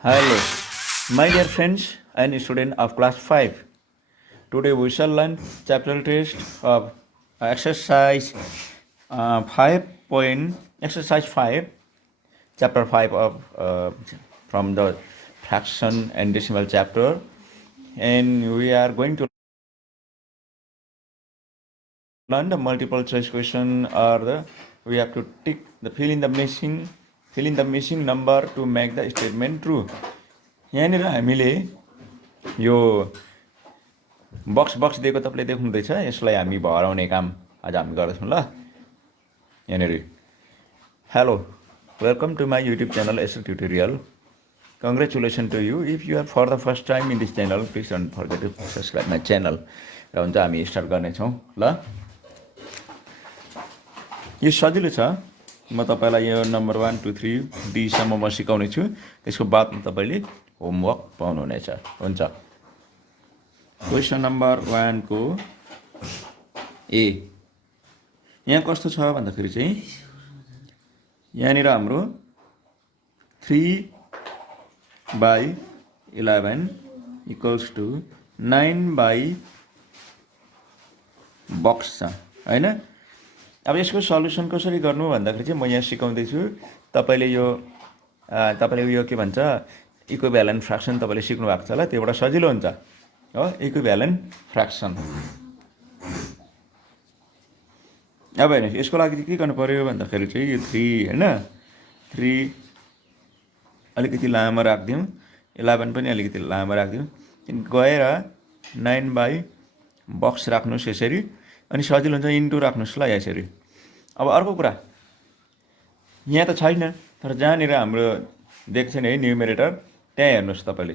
Hello, my dear friends and students of class 5. Today we shall learn chapter test of exercise 5, chapter 5 of from the fraction and decimal chapter, and we are going to learn the multiple choice question or we have to tick the fill in the missing number to make the statement true. यहाँनिर हामीले यो box दिएको तपाईले देख्नुहुँदैछ, यसलाई हामी भराउने काम आज हामी गर्दैछौँ ल। यहाँनिर hello, welcome to my YouTube channel Acer tutorial. Congratulation to you if you are for the first time in this channel, please don't forget to subscribe my channel. र हुन्छ हामी स्टार्ट गर्नेछौँ ल। यो सजिलो छ, म तपाईलाई यो नम्बर 1 2 3 D सम्म म सिकाउने छु, त्यसको बादमा तपाईले होमवर्क पाउनुहुनेछ। हुन्छ, क्वेसन नम्बर 1 को ए यहाँ कस्तो छ भन्दाखेरि चाहिँ यहाँनिर हाम्रो 3/11 इक्वल्स टु 9 बक्स छ हैन। अब यसको सल्युसन कसरी गर्नु भन्दाखेरि चाहिँ म यहाँ सिकाउँदैछु। तपाईले यो के भन्छ इक्विभ्यालेन्ट फ्र्याक्सन तपाईले सिक्नु भएको छ होला, त्योबाट सजिलो हुन्छ हो। इक्विभ्यालेन्ट फ्र्याक्सन अब हेर्नुस्, यसको लागि के गर्नु पर्यो भन्दाखेरि चाहिँ यो 3 हैन, 3 अलिकति लामो राख्दियौँ, 11 पनि अलिकति लामो राख्दियौँ, गएर 9 बक्स राख्नुस् यसरी, अनि सजिलो हुन्छ इन्टु राख्नुस् ल यसरी। अब अर्को कुरा यहाँ त छैन, तर जहाँनिर हाम्रो देख्छ नि है न्युमेरेटर, त्यहाँ हेर्नुस् तपाईले।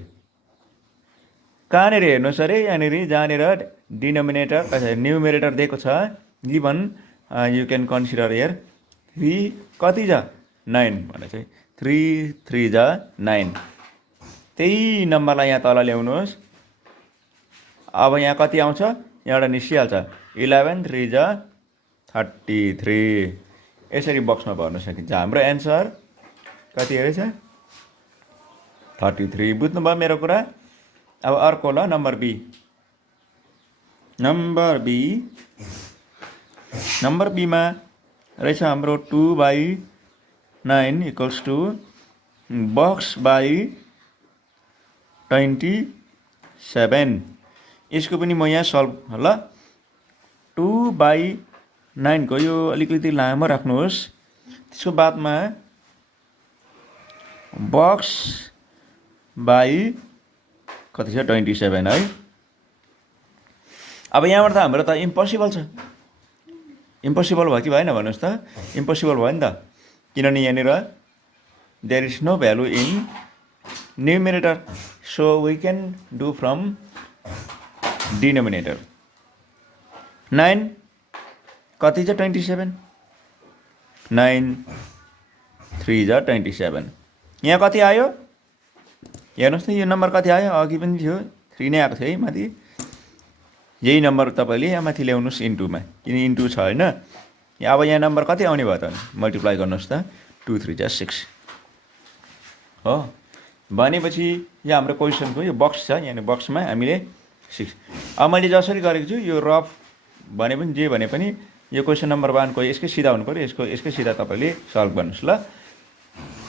कहाँनिर हेर्नुस् अरे, यहाँनिर जहाँनिर डिनोमिनेटर न्युमेरेटर दिएको छ given, you can consider here 3 कति जा 9 भने चाहिँ 3 3 जा 9, त्यही नम्बरलाई यहाँ तल ल्याउनुहोस्। अब यहाँ कति आउँछ, यहाँबाट निस्किहाल्छ 11 3 जा 33, यसरी बक्समा भर्न सकिन्छ। हाम्रो एन्सर कति रहेछ 33। बुझ्नुभयो मेरो कुरा। अब अर्को ल नम्बर बी। नम्बर बीमा रहेछ हाम्रो 2/9 इक्वल्स टु बक्स बाई 27। यसको पनि म यहाँ सल्भ ल। 2/9 को यो अलिकति लामो राख्नुहोस्, त्यसको बादमा बक्स बाई कति छ 27 है। अब यहाँबाट त हाम्रो त इम्पोसिबल छ, इम्पोसिबल भयो कि भएन भन्नुहोस् त। इम्पोसिबल भयो नि त, किनभने यहाँनिर there is no value in numerator, so we can do from denominator. 9 कति छ 27, 9 3 जा 27। यहाँ कति आयो हेर्नुहोस् त, यो नम्बर कति आयो, अघि पनि थियो 3 नै आएको थियो है माथि। यही नम्बर तपाईँले यहाँ माथि ल्याउनुहोस् इन्टुमा, किन इन्टु छ होइन। अब यहाँ नम्बर कति आउने भयो त, मल्टिप्लाई गर्नुहोस् त, 2 3 जा 6 हो। भनेपछि यो हाम्रो क्वेसनको यो बक्स छ, यहाँ बक्समा हामीले 6। अब मैले जसरी गरेको छु यो रफ भने पनि जे भने पनि यो क्वेसन नम्बर 1 को यसकै सिधा हुनु पर्यो, यसकै सिधा तपाईँले सल्भ गर्नुहोस् ल।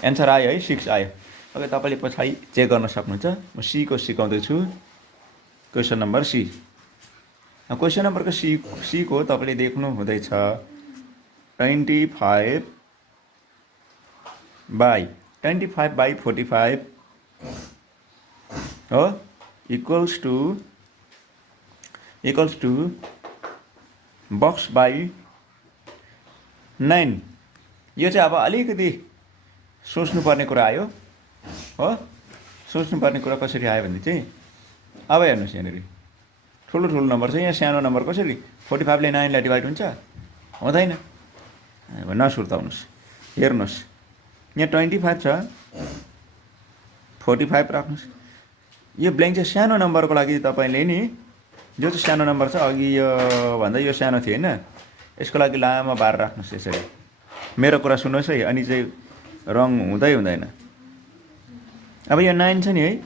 एन्सर आयो है 6 आयो। ओके, तपाईँले पछाडि चेक गर्न सक्नुहुन्छ। म सी को सिकाउँदैछु, क्वेसन नम्बर सी। क्वेसन नम्बरको सी को तपाईँले देख्नु हुँदैछ 25/45 हो, इक्वल्स टु बक्स बाई 9। यो चाहिँ अब अलिकति सोच्नुपर्ने कुरा आयो हो। सोच्नुपर्ने कुरा कसरी आयो भने चाहिँ अब हेर्नुहोस्, यहाँनिर ठुलो नम्बर छ, यहाँ सानो नम्बर कसरी 45 ले 9 लाई डिभाइड हुन्छ, हुँदैन। नसुर्ताउनुहोस्, हेर्नुहोस् यहाँ 25 छ, 45 राख्नुहोस्। यो ब्ल्याङ्क चाहिँ सानो नम्बरको लागि तपाईँले नि, जो चाहिँ सानो नम्बर छ अघि यो भन्दा यो सानो थियो होइन, यसको लागि लामो बार राख्नुहोस् यसरी। मेरो कुरा सुन्नुहोस् है, अनि चाहिँ रङ हुँदैन। अब यो 9 छ नि है,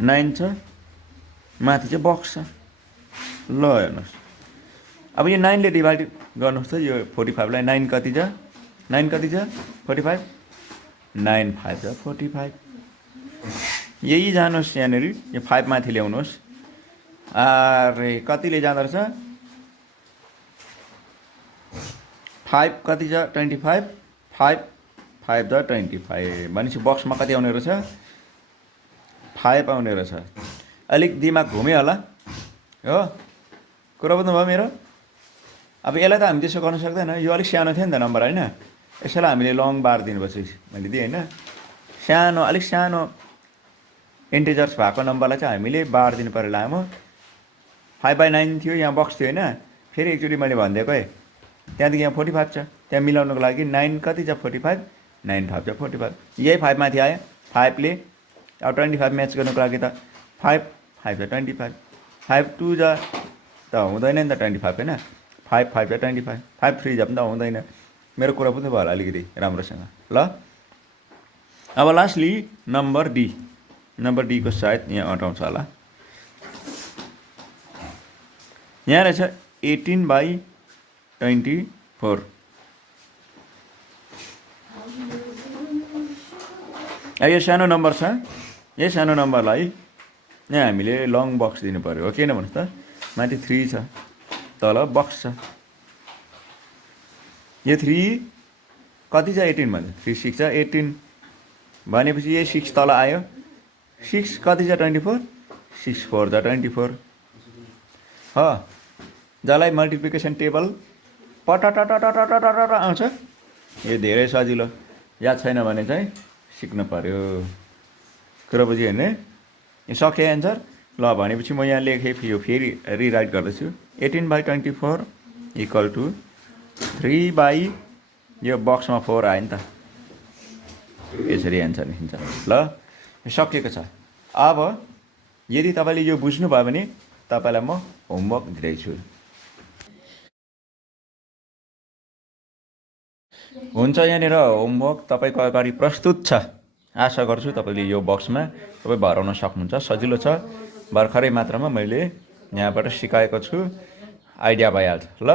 9 छ, माथि चाहिँ बक्स छ। ल हेर्नुहोस्, अब यो 9 ले डिभाइड गर्नुहोस् त यो 45 लाई। 9 कति छ, 9 कति छ 45, 9 5 छ 45। यही जानुहोस् यहाँनिर, यो 5 माथि ल्याउनुहोस्। अरे कतिले जाँदो रहेछ, 5 कति छ 25, 5 5 छ 25 भनेपछि बक्समा कति आउने रहेछ, 5 आउने रहेछ। अलिक दिमाग घुम्यो होला हो, कुरा बुझ्नुभयो मेरो। अब यसलाई त हामी त्यसो गर्न सक्दैन, यो अलिक सानो थियो नि त नम्बर होइन, यसैलाई हामीले लङ बार दिनुपर्छ। मैले दिएँ होइन, सानो अलिक सानो इन्टिजर्स भएको नम्बरलाई चाहिँ हामीले बार दिनु पर्यो लामो। 5/9 थियो, यहाँ बक्स थियो होइन, फेरि एकचोटि मैले भनिदिएको है, त्यहाँदेखि यहाँ 45 छ, त्यहाँ मिलाउनुको लागि 9 कति छ 45, 9 5 छ 45। यही 5 माथि आयो, 5 ले अब 25 म्याच गर्नुको लागि त 5 5 छ 25, 5 2 जा त हुँदैन नि त 25 होइन, 5 5 छ 25, 5 3 जा पनि त हुँदैन। मेरो कुरा बुझ्नु भयो होला अलिकति राम्रोसँग। ल अब lastly number D, number D को सायद यहाँ अटाउँछ होला। यहाँ रहेछ 18/24। यो सानो नम्बर छ, यही सानो नम्बरलाई यहाँ हामीले लङ बक्स दिनु पर्यो हो, किन भन्नुहोस् त, माथि 3 छ, तल बक्स छ। यो 3 कति छ 18 भन्छ, 3 6 छ 18 भनेपछि यही 6 तल आयो, 6 कति छ 24, 6 4 छ 24 हो। जसलाई मल्टिप्लिकेसन टेबल पटटटटटटटट आउँछ, यो धेरै सजिलो, याद छैन भने चाहिँ सिक्नु पर्यो। कुरा बुझ्यो होइन, यो सक्यो एन्सर। ल भनेपछि म यहाँ लेखेँ, यो फेरि रिराइट गर्दैछु। 18/24 इक्वल टु 3 यो बक्समा 4 आयो नि त, यसरी एन्सर निस्किन्छ। ल सकिएको छ। अब यदि तपाईँले यो बुझ्नुभयो भने तपाईँलाई म होमवर्क दिँदैछु। हुन्छ, यहाँनिर होमवर्क तपाईँको अगाडि प्रस्तुत छ। आशा गर्छु तपाईँले यो बक्समा तपाईँ भराउन सक्नुहुन्छ, सजिलो छ। भर्खरै मात्रामा मैले यहाँबाट सिकाएको छु, आइडिया भइहाल्छ। ल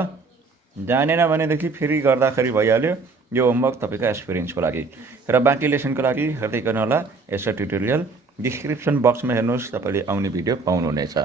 जानेन भनेदेखि फेरि गर्दाखेरि भइहाल्यो। यो होमवर्क तपाईँको एक्सपिरियन्सको लागि र बाँकी लेसनको लागि हेर्दै गर्नु होला एसर ट्युटोरियल। डिस्क्रिप्सन बक्समा हेर्नुहोस्, तपाईँले आउने भिडियो पाउनुहुनेछ।